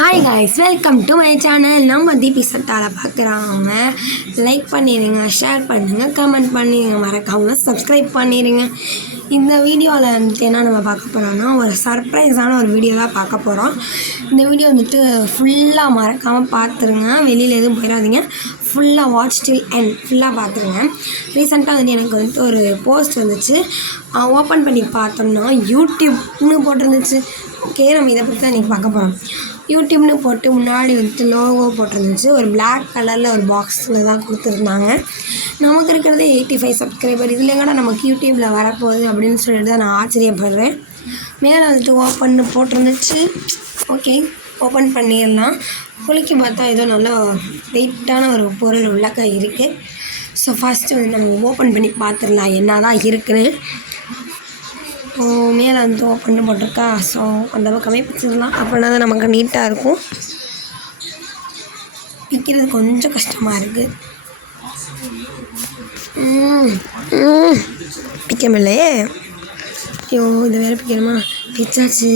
Hi guys, welcome to my channel. நம்ம தீபி சட்டால பார்க்குறவங்க like பண்ணிடுங்க, ஷேர் பண்ணுங்கள், கமெண்ட் பண்ணிடுங்க, மறக்காமல் சப்ஸ்கிரைப் பண்ணிடுங்க. இந்த வீடியோவில் வந்துட்டு என்ன நம்ம பார்க்க போகிறோம்னா, ஒரு சர்ப்ரைஸான ஒரு வீடியோ தான் பார்க்க போகிறோம். இந்த வீடியோ வந்துட்டு ஃபுல்லாக மறக்காமல் பார்த்துருங்க, வெளியில் எதுவும் போயிடாதீங்க, ஃபுல்லாக வாட்ச் டில் அண்ட் ஃபுல்லாக பார்த்துருங்க. ரீசெண்டாக வந்துட்டு எனக்கு வந்துட்டு ஒரு போஸ்ட் வந்துச்சு, ஓப்பன் பண்ணி பார்த்தோம்னா யூடியூப்னு போட்டிருந்துச்சு. ஓகே, நம்ம இதை பற்றி தான் இன்றைக்கி பார்க்க போகிறோம். யூடியூப்னு போட்டு முன்னாடி வந்துட்டு லோகோ போட்டிருந்துச்சு. ஒரு பிளாக் கலரில் ஒரு பாக்ஸில் தான் கொடுத்துருந்தாங்க. நமக்கு இருக்கிறதே 85 சப்ஸ்கிரைபர், இதில் கூட நமக்கு யூடியூப்பில் வரப்போகுது அப்படின்னு சொல்லிட்டு தான் நான் ஆச்சரியப்படுறேன். மேலே வந்துட்டு ஓப்பன்னு போட்டிருந்துச்சு. ஓகே, ஓப்பன் பண்ணிடலாம். குலுக்கி பார்த்தா ஏதோ நல்லா வெயிட்டான ஒரு பொருள் உள்ளக்க இருக்குது. ஸோ ஃபஸ்ட்டு வந்து நம்ம ஓப்பன் பண்ணி பார்த்துடலாம் என்ன தான் இருக்குன்னு. மேலே வந்து ஓப்பன் போட்டிருக்கா. ஸோ அந்த பக்கமே பிடிச்சிடலாம், அப்படின்னா தான் நமக்கு நீட்டாக இருக்கும். பிக்கிறது கொஞ்சம் கஷ்டமாக இருக்குது. பிக்க முடியலையே. ஐயோ, இது வேறு பிக்கணுமா? பிச்சாச்சு.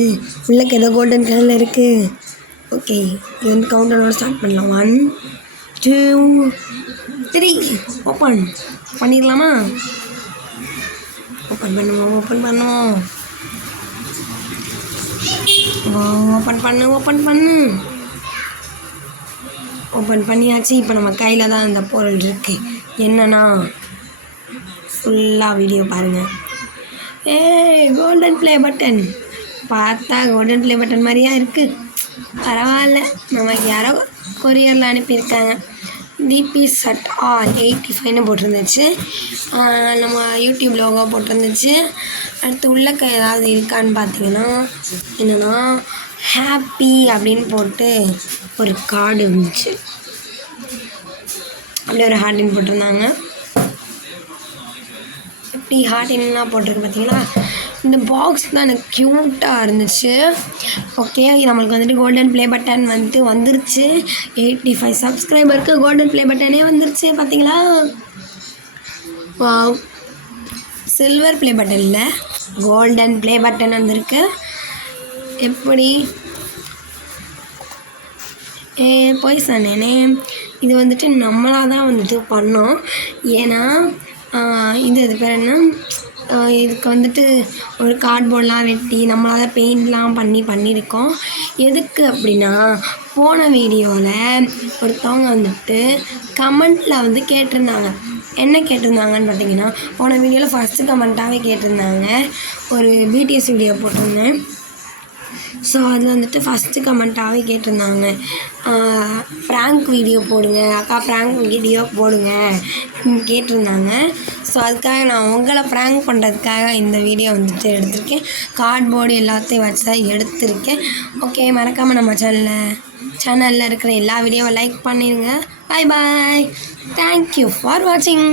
உள்ளக்கு ஏதோ கோல்டன் கலரில் இருக்குது. ஓகே, இது வந்து கவுண்டனோட ஸ்டார்ட் பண்ணலாம். 1 2 3 ஓப்பன் பண்ணிடலாமா? ஓப்பன் பண்ணுவோம், ஓப்பன் ஓப்பன் பண்ணியாச்சு. இப்போ நம்ம கையில் தான் இந்த பொருள் இருக்குது. என்னன்னா, ஃபுல்லாக வீடியோ பாருங்கள். Golden play button. பார்த்தா கோல்டன் ப்ளே பட்டன் மாதிரியா இருக்குது. பரவாயில்ல, நமக்கு யாரோ கொரியரில் அனுப்பியிருக்காங்க. தீபி சட் ஆல் 85ன்னு போட்டிருந்துச்சு. நம்ம யூடியூப் லோகோ போட்டிருந்துச்சு. அடுத்து உள்ளக்க ஏதாவது இருக்கான்னு பார்த்தீங்கன்னா, என்னென்னா ஹாப்பி அப்படின்னு போட்டு ஒரு கார்டு இருந்துச்சு. அப்படியே ஒரு ஹார்டின் போட்டிருந்தாங்க. எப்படி ஹார்டின்லாம் போட்டிருக்கு பார்த்தீங்களா? இந்த பாக்ஸ் தான் எனக்கு க்யூட்டாக இருந்துச்சு. ஓகே, நம்மளுக்கு வந்துட்டு கோல்டன் ப்ளே பட்டன் வந்துருச்சு. 85 சப்ஸ்கிரைபருக்கு கோல்டன் ப்ளே பட்டனே வந்துருச்சு. பார்த்தீங்களா? வாவ், சில்வர் ப்ளே பட்டன் இல்லை, கோல்டன் ப்ளே பட்டன் வந்திருக்கு. எப்படி போய் சொன்னேனே, இது வந்துட்டு நம்மளாக தான் வந்துட்டு பண்ணோம். ஏன்னா இது பேர் என்ன, இதுக்கு வந்துட்டு ஒரு கார்ட்போர்டெலாம் வெட்டி நம்மளாக தான் பெயிண்ட்லாம் பண்ணியிருக்கோம். எதுக்கு அப்படின்னா, போன வீடியோவில் ஒருத்தவங்க வந்துட்டு கமெண்ட்டில் கேட்டிருந்தாங்க. என்ன கேட்டிருந்தாங்கன்னு பார்த்தீங்கன்னா, போன வீடியோவில் ஃபஸ்ட்டு கமெண்ட்டாகவே கேட்டிருந்தாங்க. ஒரு பிடிஎஸ் வீடியோ போட்டிருந்தேன். ஸோ அதில் வந்துட்டு ஃபஸ்ட்டு கமெண்ட்டாகவே கேட்டிருந்தாங்க, ப்ராங்க் வீடியோ போடுங்க அக்கா, ப்ராங்க் வீடியோ போடுங்க கேட்டிருந்தாங்க. ஸோ அதுக்காக நான் உங்களை ப்ராங்க் பண்ணுறதுக்காக இந்த வீடியோ வந்துட்டு எடுத்திருக்கேன். கார்ட்போர்டு எல்லாத்தையும் வச்சு தான் எடுத்திருக்கேன். ஓகே, மறக்காமல் நம்ம சேனலில் இருக்கிற எல்லா வீடியோவை லைக் பண்ணிடுங்க. பாய் பாய், தேங்க்யூ ஃபார் வாட்சிங்.